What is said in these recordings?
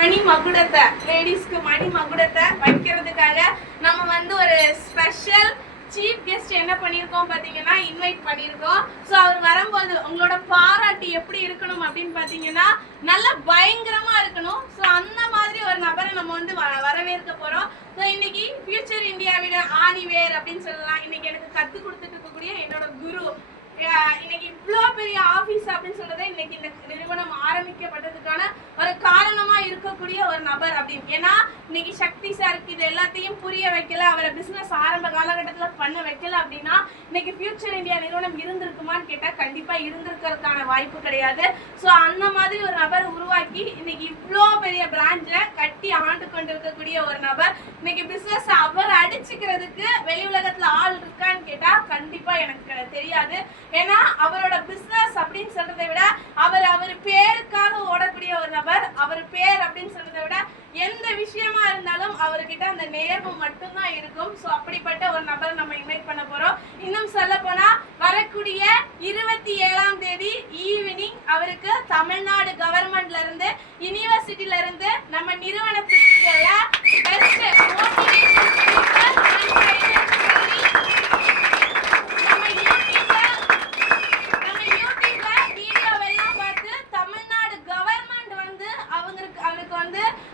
மணி மகுடத்தை லேடிஸ்க்கு மணி மகுடத்தை வைக்கிறதுக்காக நம்ம வந்து ஒரு ஸ்பெஷல் சீஃப் கெஸ்ட் என்ன பண்ணியிருக்கோம் பார்த்தீங்கன்னா இன்வைட் பண்ணியிருக்கோம். ஸோ அவர் வரும்போது உங்களோட பாராட்டு எப்படி இருக்கணும் அப்படின்னு பார்த்தீங்கன்னா நல்லா பயங்கரமா இருக்கணும். ஸோ அந்த மாதிரி ஒரு நபரை நம்ம வந்து வரவேற்க போறோம். ஸோ இன்னைக்கு ஃபியூச்சர் இந்தியாவிட ஆணிவேர் அப்படின்னு சொல்லலாம். இன்னைக்கு எனக்கு கற்றுக் கொடுத்துட்டு இருக்கக்கூடிய என்னோட குரு. இன்னைக்கு இவ்வளோ பெரிய ஆஃபீஸ் அப்படின்னு சொல்றதை இன்னைக்கு இந்த நிறுவனம் ஆரம்பிக்கப்பட்டதுக்கான ஒரு காரணமா இருக்கக்கூடிய ஒரு நபர் அப்படின்னு. ஏன்னா இன்னைக்கு சக்தி சாருக்கு இது எல்லாத்தையும் புரிய வைக்கல, அவரை பிசினஸ் ஆரம்ப காலகட்டத்தில் பண்ண வைக்கல அப்படின்னா இன்னைக்கு ஃபியூச்சர் இந்தியா நிறுவனம் இருந்திருக்குமான்னு கேட்டால் கண்டிப்பா இருந்திருக்கிறதுக்கான வாய்ப்பு கிடையாது. ஸோ அந்த மாதிரி ஒரு நபர் உருவாக்கி இன்னைக்கு இவ்வளோ பெரிய பிரான்ச்சை கட்டி ஆண்டு கொண்டு இருக்கக்கூடிய ஒரு நபர். இன்னைக்கு பிசினஸ் அவர் அடிச்சுக்கிறதுக்கு வெளி உலகத்துல ஆள் இருக்கான்னு கேட்டா கண்டிப்பா எனக்கு தெரியாது. ஏன்னா அவரோட பிசினஸ் அப்படின்னு சொல்றதை விட அவர் பேருக்காக ஓடக்கூடிய ஒரு நபர். அவர் பேர் அப்படின்னு சொல்றதை விட எந்த விஷயமா இருந்தாலும் அவர்கிட்ட அந்த நேர்வு மட்டும்தான் இருக்கும். ஸோ அப்படிப்பட்ட ஒரு நபர் நம்ம இன்வைட் பண்ண போறோம். இன்னும் சொல்ல போனா வரக்கூடிய 27ஆம் தேதி ஈவினிங் அவருக்கு தமிழ்நாடு கவர்மெண்ட்ல இருந்து யூனிவர்சிட்டில இருந்து நம்ம நிறுவனத்துக்கு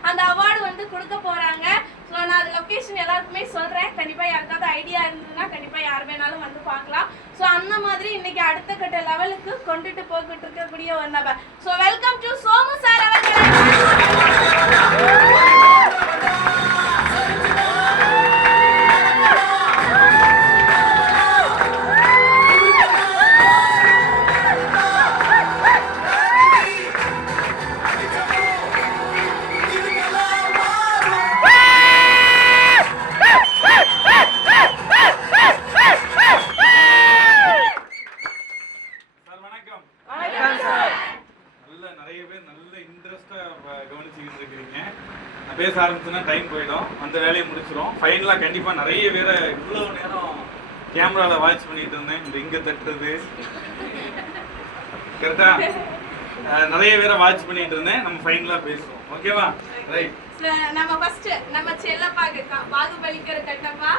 அந்த அவார்டு வந்து கொடுக்க போறாங்க. ஸோ நான் அது லொகேஷன் எல்லாருக்குமே சொல்றேன். கண்டிப்பா யாருக்காவது ஐடியா இருந்ததுன்னா கண்டிப்பா யார் வேணாலும் வந்து பார்க்கலாம். ஸோ அந்த மாதிரி இன்னைக்கு அடுத்த கட்ட லெவலுக்கு கொண்டுட்டு போய்கிட்டு இருக்கக்கூடிய ஒரு நபர். So welcome to Somu sir அவர்கள். பேச ஆரம்பிச்சுன்னா டைம் போயிடும், அந்த வேலையை முடிச்சிடும். ஃபைனலாக கண்டிப்பாக நிறைய பேரை இவ்வளோ நேரம் கேமராவில் வாட்ச் பண்ணிட்டு இருந்தேன். இந்த இங்கே தட்டுறது கரெக்டா நிறைய பேரை வாட்ச் பண்ணிட்டு இருந்தேன். நம்ம ஃபைனலாக பேசுவோம், ஓகேவா? ரைட். நம்ம ஃபர்ஸ்ட் நம்ம செல்லப்பா கேட்கலாம். பாகுபலிக்கிற கட்டப்பா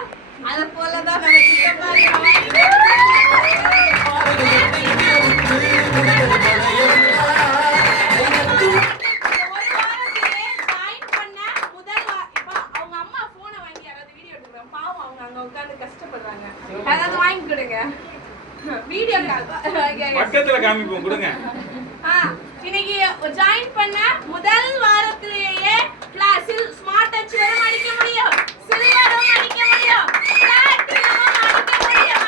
அதை போலதான் நம்ம சித்தப்பா. பக்கத்துல காமிப்போம் கொடுங்க. இன்னைக்கு ஜாயின் பண்ண முதல் வாரத்திலேயே கிளாஸில் ஸ்மார்ட் டச் வரும் அடிக்க முடியும், சில்வரும் அடிக்க முடியும், பிளாட்டினமும் அடிக்க முடியும்.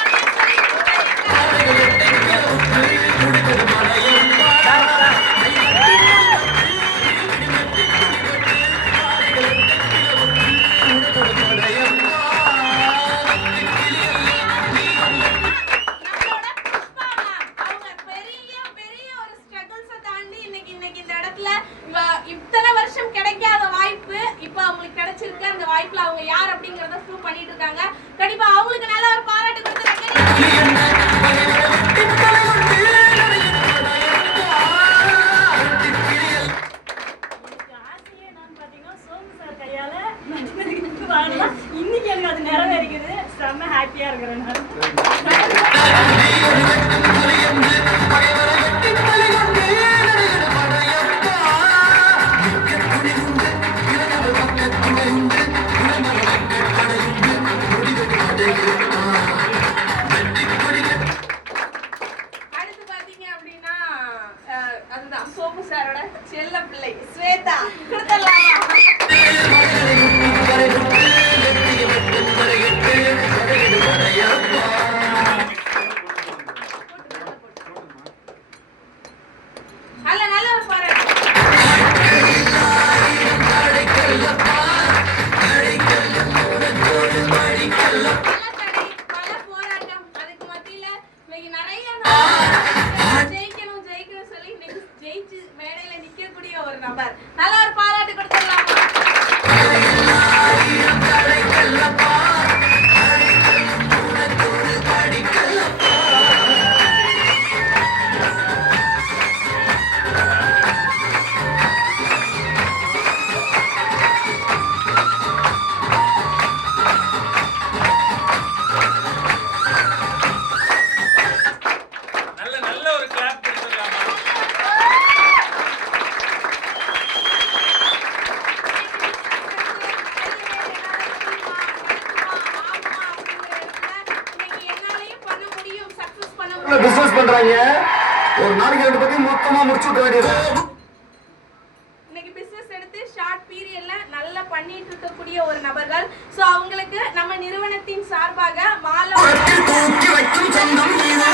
இத்தனை வருஷம் கிடைக்காத வாய்ப்பு இப்ப அவங்களுக்கு கிடைச்சிருக்கு. அந்த வாய்ப்புல அவங்க யார் அப்படிங்கறத ப்ரூவ் பண்ணிட்டு இருக்காங்க. கண்டிப்பா அவங்களுக்கு நல்ல ஒரு பாராட்டு கொடுத்துருக்கேன். ஆசையே நான் பாத்தீங்கன்னா சோமு சார் கையால இன்னைக்கு எனக்கு அது நிறைவேறிக்குது. செம்ம ஹாப்பியா இருக்கிறேன் நான். அடுத்து பாத்தீங்க அப்படின்னா அதுதான் சோமு சாரோட செல்ல பிள்ளை ஸ்வேதா. கொடுத்துடலாமா? நல்ல ஒரு பாராட்டு. பல போராட்டம், அதுக்கு மத்தியில இன்னைக்கு நிறைய ஜெயிக்கணும் சொல்லி இன்னைக்கு ஜெயிச்சு மேடையில நிக்கக்கூடிய ஒரு நபர். நல்ல ஒரு பாராட்டு. பண்றாங்க. ஒரு நாளைக்கு 2 பத்தி மொத்தமா முடிச்சு விட்ட வேண்டியது. இன்னைக்கு பிசினஸ் எடுத்து ஷார்ட் பீரியட்ல நல்லா பண்ணிட்டு இருக்கக்கூடிய ஒரு நபர்கள். சோ அவங்களுக்கு நம்ம நிறுவனத்தின் சார்பாக மாலை தூக்கி வைக்கும் சொந்தம் இது.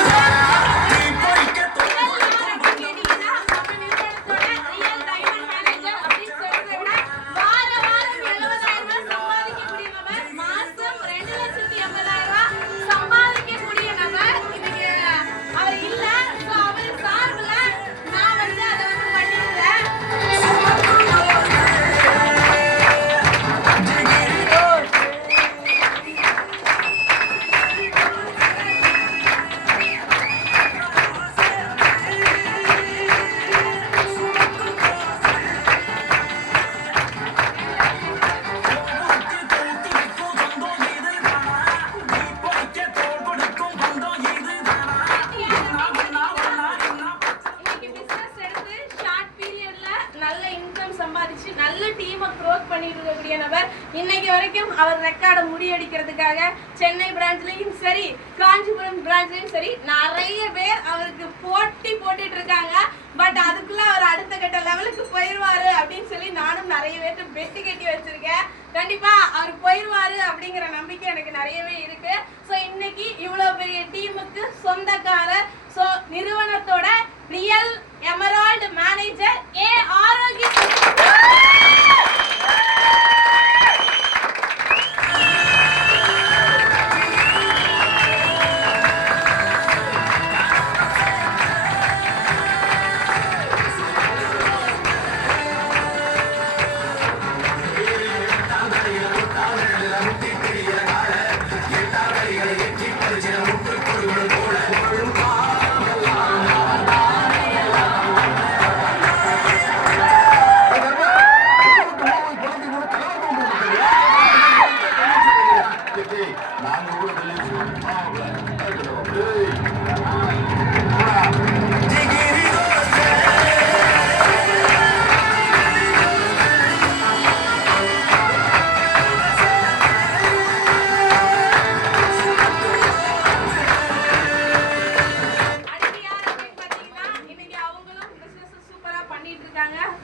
இன்னைக்கு வரைக்கும் அவர் ரெக்கார்டை முறியடிக்கிறதுக்காக சென்னை பிரான்ச்லயும் சரி காஞ்சிபுரம் பிரான்ச்லயும் சரி நிறைய பேர் அவருக்கு போட்டி போட்டுட்டு இருக்காங்க. பட் அதுக்குள்ள அவர் அடுத்த கட்ட லெவலுக்கு போயிடுவாரு அப்படின்னு சொல்லி நானும் நிறைய பேர்த்து பெட்டு கட்டி வச்சிருக்கேன். கண்டிப்பா அவர் போயிடுவாரு அப்படிங்கிற நம்பிக்கை எனக்கு நிறையவே இருக்கு. ஸோ இன்னைக்கு இவ்வளவு பெரிய டீமுக்கு சொந்தக்காரர், ஸோ நிறுவனத்தோட ரியல் எமரால்டு மேனேஜர் ஏ ஆரோக்கிய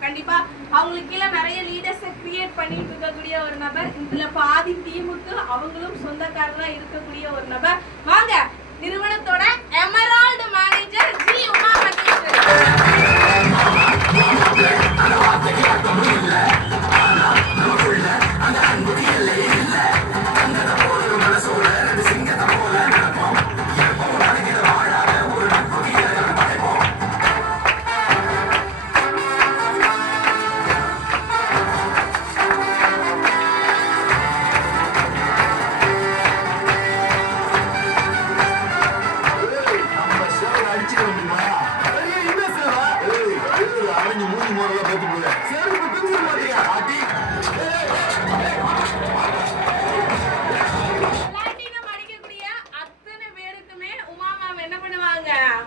கண்டிப்பா அவங்களுக்கு கீழே நிறைய லீடர்ஸை கிரியேட் பண்ணிட்டு இருக்கக்கூடிய ஒரு நபர். இதுல பாதி டீமுக்கு அவங்களும் சொந்தக்காரனா இருக்கக்கூடிய ஒரு நபர். வாங்க நிறுவனத்தோட Emerald manager G Uma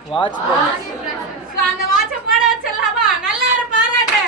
watch அந்த வாட்சை போட வச்சிடலாமா? நல்லா இரு, பாராட்டு.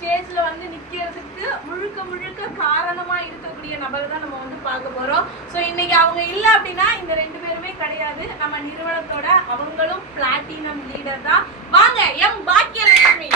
ஸ்டேஜ்ல வந்து நிக்கிறதுக்கு முழுக்க முழுக்க காரணமா இருக்கக்கூடிய நபர் தான் நம்ம வந்து பார்க்க போறோம். ஸோ இன்னைக்கு அவங்க இல்லை அப்படின்னா இந்த 2 பேருமே கிடையாது. நம்ம நிறுவனத்தோட அவங்களும் பிளாட்டினம் லீடர் தான். வாங்க எம் பாக்கியலட்சுமி.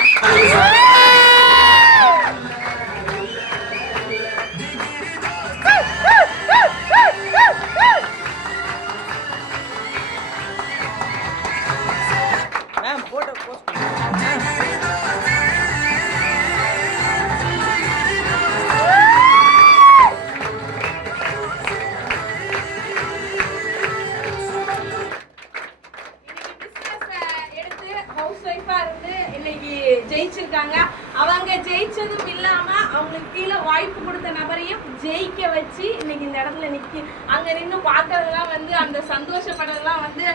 ஜெயிச்சிருக்காங்க. அவங்க ஜெயிச்சதும் இல்லாம அவங்களுக்கு கீழே வாய்ப்பு கொடுத்த நபரையும் ஜெயிக்க வச்சு இன்னைக்கு இந்த இடத்துல நிக்கி அங்க நின்று பாக்குறதெல்லாம் வந்து அந்த சந்தோஷப்படுறதெல்லாம் வந்து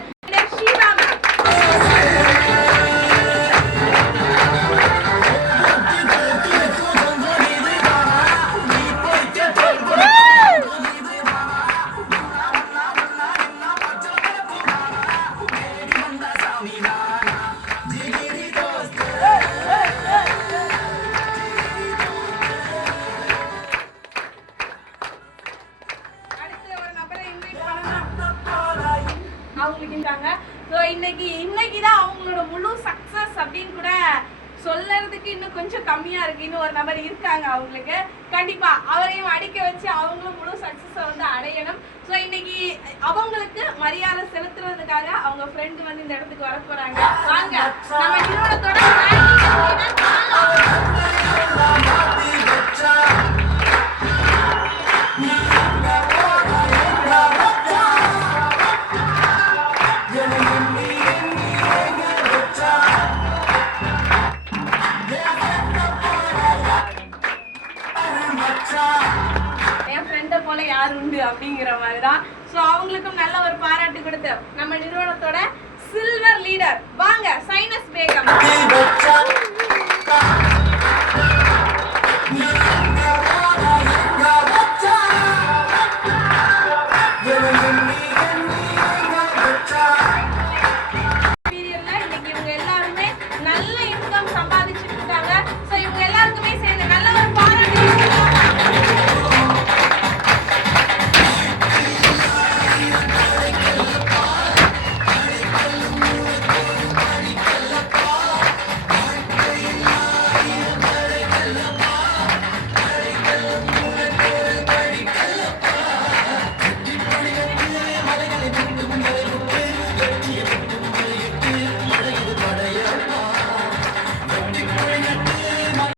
ஸ்ரீராம். இன்னைக்குதான் அவங்களோட முழு சக்சஸ் அப்படின்னு கூட சொல்லறதுக்கு இன்னும் கொஞ்சம் கம்மியா இருக்கு. இன்னும் ஒரு நபர் இருக்காங்க அவங்களுக்கு. கண்டிப்பா அவரையும் அடிக்க வச்சு அவங்களும் முழு சக்சஸை வந்து அடையணும். ஸோ இன்னைக்கு அவங்களுக்கு மரியாதை செலுத்துறதுக்காக அவங்க ஃப்ரெண்டு வந்து இந்த இடத்துக்கு வர போறாங்க. வாங்க நம்ம நிறுவனத்தோட போல யார் உண்டு அப்படிங்கிற மாதிரிதான். ஸோ அவங்களுக்கும் நல்ல ஒரு பாராட்டு கொடுத்து நம்ம நிறுவனத்தோட சில்வர் லீடர் வாங்க சைனஸ் பேகம்.